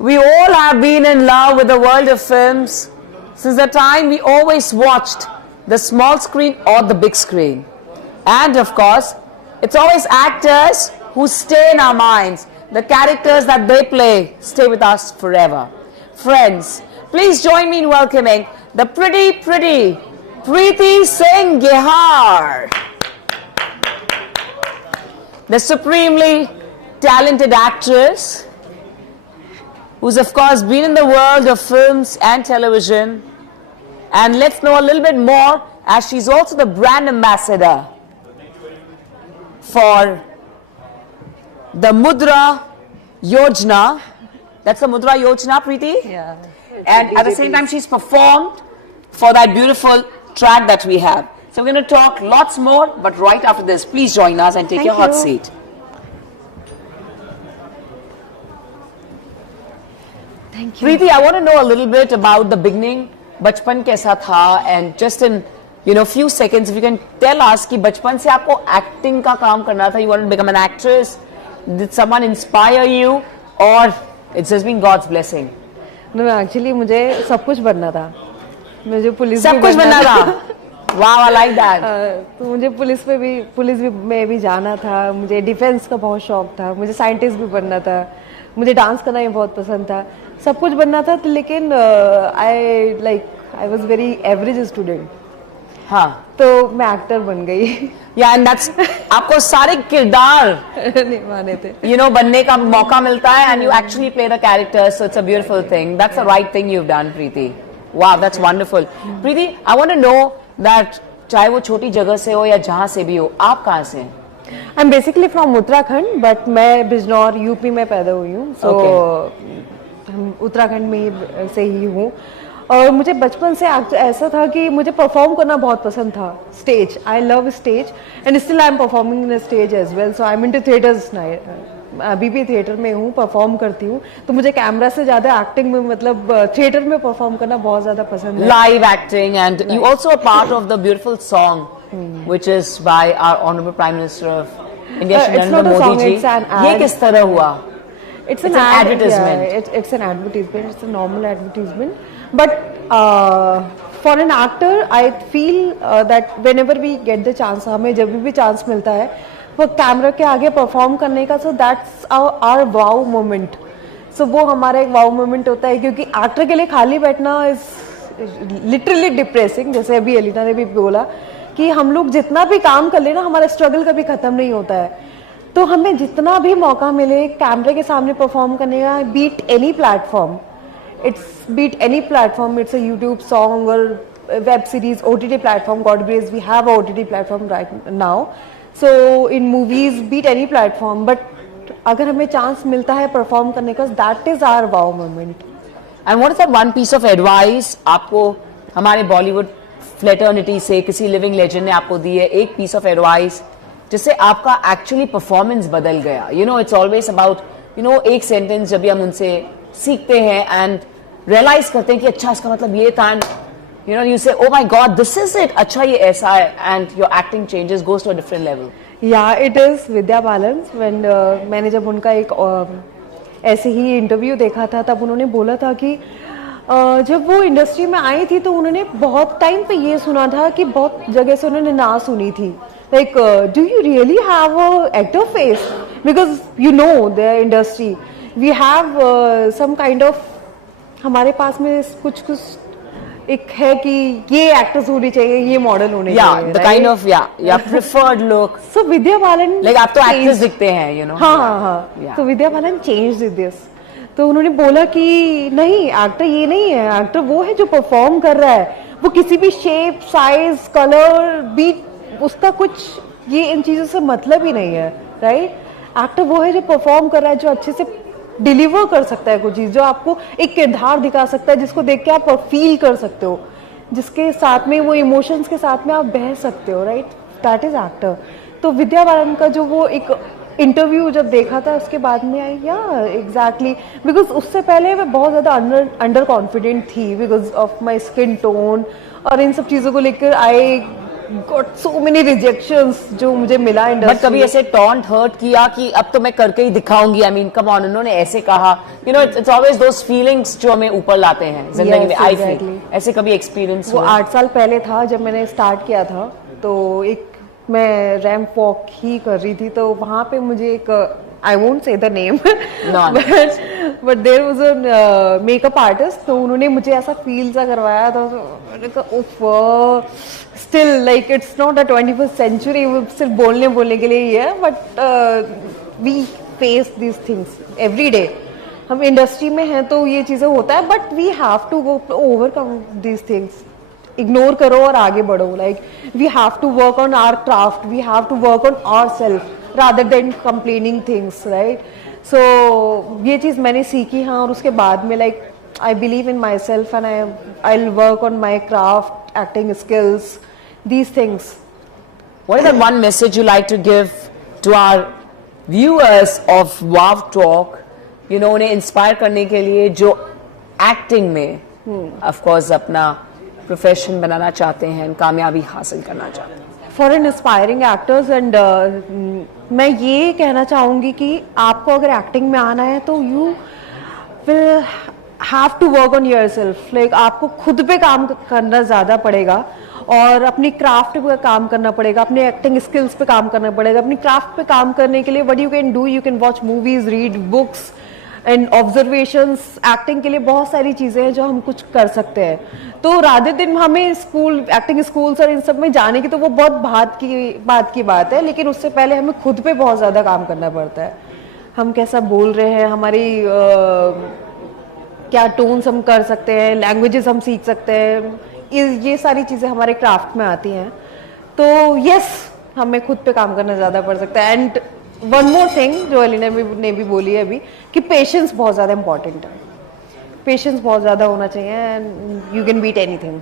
We all have been in love with the world of films since the time we always watched the small screen or the big screen. And of course, it's always actors who stay in our minds. The characters that they play stay with us forever. Friends, please join me in welcoming the pretty Preeti Singh Gehar, the supremely talented actress who's of course been in the world of films and television. And let's know a little bit more, as she's also the brand ambassador for the Mudra Yojana. That's the Mudra Yojana, Preeti? Yeah. And at the same time, she's performed for that beautiful track that we have. So we're going to talk lots more, but right after this, please join us and take your hot seat. Thank you. Preeti, I want to know a little bit about the beginning. बचपन कैसा था? And just in few seconds, if you can tell us कि बचपन से आपको acting का काम करना था, you wanted to become an actress. Did someone inspire you, or it's just been God's blessing? No, actually मुझे सब कुछ बनना था. मुझे पुलिस सब कुछ बनना था. Wow, I like that. तो मुझे पुलिस में भी जाना था. मुझे डिफेंस का बहुत शौक था. मुझे साइंटिस्ट भी बनना था. मुझे डांस करना भी बहुत पसंद था. सब कुछ बनना था, लेकिन I was very average student. हाँ, तो मैं एक्टर बन गई. या एंड दैट्स आपको सारे किरदार निभाने थे, बनने का मौका मिलता है, and you actually play the character, so it's a beautiful thing. That's the right thing you have done, Preeti. Wow, that's wonderful. Preeti, I want to know that चाहे वो छोटी जगह से हो या जहां से भी हो, आप कहां से हैं? I am basically from Uttarakhand, but मैं बिजनौर यूपी में पैदा हुई हूँ. सो उत्तराखंड में से ही हूँ. और मुझे बचपन से ऐसा था कि मुझे परफॉर्म करना बहुत पसंद था. Stage, I love stage, and still I am performing in stage as well. So I am into theatres. अभी भी थिएटर में हूँ, परफॉर्म करती हूँ. तो मुझे कैमरा से ज्यादा एक्टिंग में, मतलब थिएटर में परफॉर्म करना बहुत ज्यादा पसंद है. Live acting, and you also a part of the beautiful song which is by our honourable prime minister of India, Narendra Modi ji. ये किस तरह हुआ? It's an advertisement. Yeah, it's an advertisement. It's a normal advertisement. But for an actor, I feel that whenever we get the chance, हमें जब भी chance मिलता है वो कैमरा के आगे परफॉर्म करने का, so that's our wow moment. So वो हमारा एक wow moment होता है, क्योंकि एक्टर के लिए खाली बैठना is literally depressing. जैसे अभी एलिना ने भी बोला कि हम लोग जितना भी काम कर लेना, हमारा स्ट्रगल कभी खत्म नहीं होता है. तो हमें जितना भी मौका मिले कैमरे के सामने परफॉर्म करने का, be it any platform, it's a YouTube song और web series, OTT platform. God grace we have a OTT platform right now. So in movies, be it any platform, but अगर हमें चांस मिलता है परफॉर्म करने का, that is our wow moment. And what is that one piece of advice आपको हमारे Bollywood fraternity से किसी लिविंग लेजेंड ने आपको दी है, एक पीस ऑफ एडवाइस जिससे आपका एक्चुअली परफॉर्मेंस बदल गया? इट्स ऑलवेज अबाउट एक सेंटेंस जब भी हम उनसे सीखते हैं एंड रियलाइज करते हैं कि अच्छा इसका मतलब ये था, and you say oh my God this is it, अच्छा ये ऐसा है, and your acting changes, goes to a different level. Yeah it is Vidya Balan. When मैंने जब उनका एक ऐसे ही इंटरव्यू देखा था, तब उन्होंने बोला था कि जब वो इंडस्ट्री में आई थी तो उन्होंने बहुत टाइम पे ये सुना था कि बहुत जगह से उन्होंने ना सुनी थी, like do you really have a actor face, because the industry we have some kind of, हमारे पास में कुछ एक है कि ये एक्टर्स होनी चाहिए, ये मॉडल होने चाहिए, the kind of preferred look. So Vidya Balan, like आप तो एक्ट्रेस दिखते हैं, हाँ. So Vidya Balan changed this. तो उन्होंने बोला कि नहीं, एक्टर ये नहीं है, एक्टर वो है जो परफॉर्म कर रहा है. वो किसी भी शेप, साइज, कलर, बीट, उसका कुछ ये इन चीजों से मतलब ही नहीं है, राइट. एक्टर वो है जो परफॉर्म कर रहा है, जो अच्छे से डिलीवर कर सकता है कुछ चीज, जो आपको एक किरदार दिखा सकता है, जिसको देख के आप फील कर सकते हो, जिसके साथ में वो इमोशंस के साथ में आप बह सकते हो, राइट. That is actor. तो विद्या बालन का जो वो एक इंटरव्यू जब देखा था, उसके बाद में आई, या एग्जैक्टली, बिकॉज उससे पहले मैं बहुत ज़्यादा अंडर कॉन्फिडेंट थी because of my skin tone, और इन सब चीज़ों को लेकर I got so many rejections जो मुझे मिला बट इंडस्ट्री कभी ऐसे टॉन्ट हर्ट किया कि अब तो मैं करके ही दिखाऊंगी, आई मीन कम ऑन, उन्होंने ऐसे कहा, you know it's always those feelings जो हमें ऊपर लाते हैं जिंदगी में, Yes, आई exactly. फील ऐसे कभी एक्सपीरियंस वो 8 साल पहले था जब मैंने स्टार्ट किया था, तो एक मैं रैंप वॉक ही कर रही थी, तो वहां पे मुझे एक I won't say the name but there was a makeup artist, तो उन्होंने मुझे ऐसा फील सा करवाया था, तो मैंने कहा उफ, still like it's not a 21st century, सिर्फ बोलने के लिए ही है, but we face these things every day. हम इंडस्ट्री में हैं तो ये चीजें होता है, but we have to overcome these things. Ignore करो और आगे बढ़ो, like we have to work on our craft, we have to work on our self rather than complaining things, right. So ये चीज मैंने सीखी, हाँ, और उसके बाद में like I believe in my self and I will work on my craft, acting skills, these things. What is that one message you like to give to our viewers of Wow Talk? You know, उन्हें inspire करने के लिए जो acting में of course अपना profession बनाना चाहते हैं, कामयाबी हासिल करना चाहते हैं। For an aspiring actors and मैं ये कहना चाहूँगी कि आपको अगर एक्टिंग में आना है तो you will have to work on your self, like आपको खुद पे काम करना ज़्यादा पड़ेगा और अपनी क्राफ्ट पे काम करना पड़ेगा, अपने एक्टिंग स्किल्स पे काम करना पड़ेगा। अपनी क्राफ्ट पे काम करने के लिए what you can do, you can watch movies, read books and observations. Acting के लिए बहुत सारी चीज़ें हैं जो हम कुछ कर सकते हैं, तो रादर दिन हमें स्कूल, एक्टिंग स्कूल्स और इन सब में जाने की तो वो बहुत बात की बात है, लेकिन उससे पहले हमें खुद पे बहुत ज़्यादा काम करना पड़ता है। हम कैसा बोल रहे हैं, हमारी क्या टोन्स हम कर सकते हैं, लैंग्वेजेस हम सीख सकते हैं, ये सारी चीज़ें हमारे क्राफ्ट में आती हैं। तो यस, हमें खुद पे काम करना ज़्यादा पड़ सकता है। एंड वन मोर थिंग जो एलिना ने भी बोली है अभी, कि पेशेंस बहुत ज़्यादा इंपॉर्टेंट है, पेशेंस बहुत ज़्यादा होना चाहिए and you can beat anything.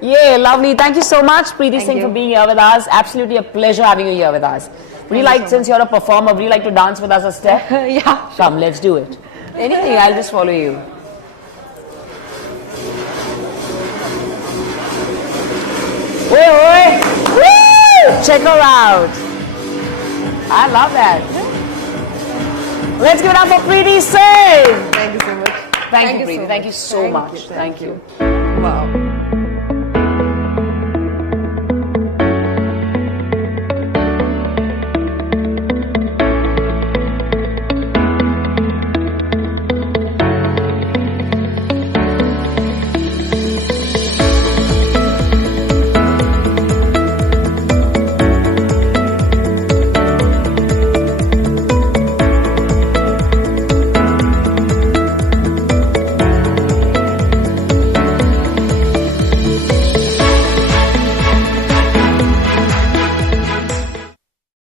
Yeah, lovely. Thank you so much, Preeti Singh, you. for being here with us. Absolutely a pleasure having you here with us. Would you like, since you're a performer, would you like to dance with us a step? Yeah. Come, let's do it. Anything, I'll just follow you. Oi, oi! Woo! Check her out. I love that. Let's give it up for Preeti Singh. Thank you so much. Thank you, Preeti. Thank you so much. Thank you. Wow.